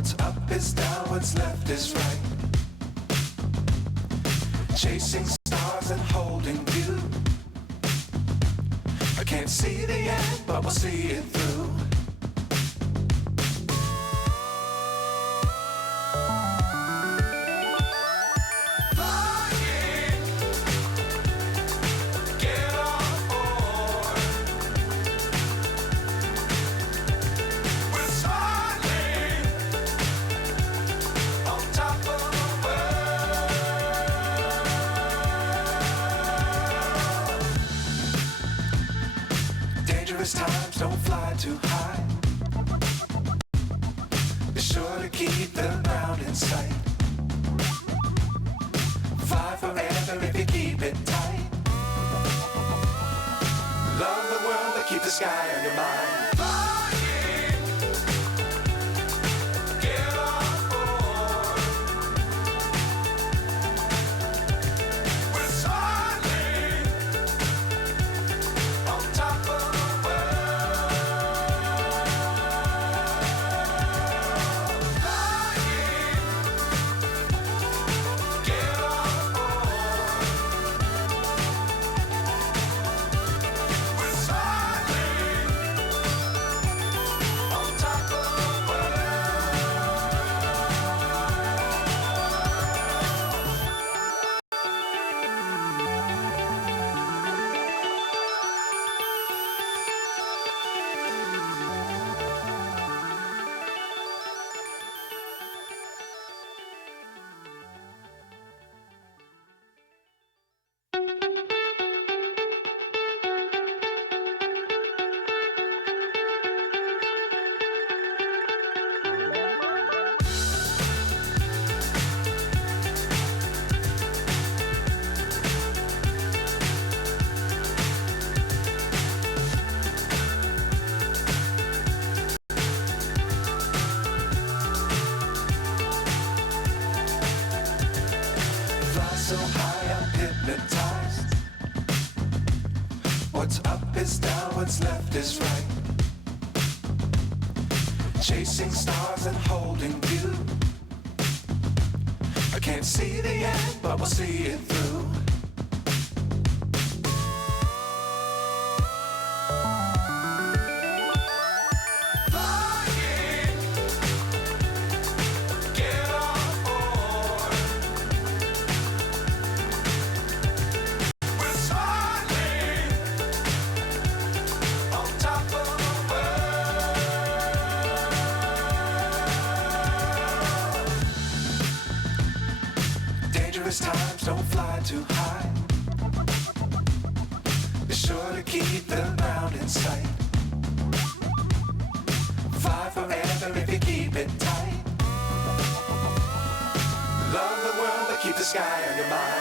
What's up is down, what's left is right. Chasing stars and holding you. I can't see the end, but we'll see it through. Times don't fly too high. Be sure to keep the ground in sight. Fly forever if you keep it tight. Love the world but keep the sky on your mind. So high I'm hypnotized. What's up is down, what's left is right. Chasing stars and holding you. I can't see the end, but we'll see it through. Times don't fly too high. Be sure to keep the ground in sight. Fly forever if you keep it tight. Love the world but keep the sky on your mind.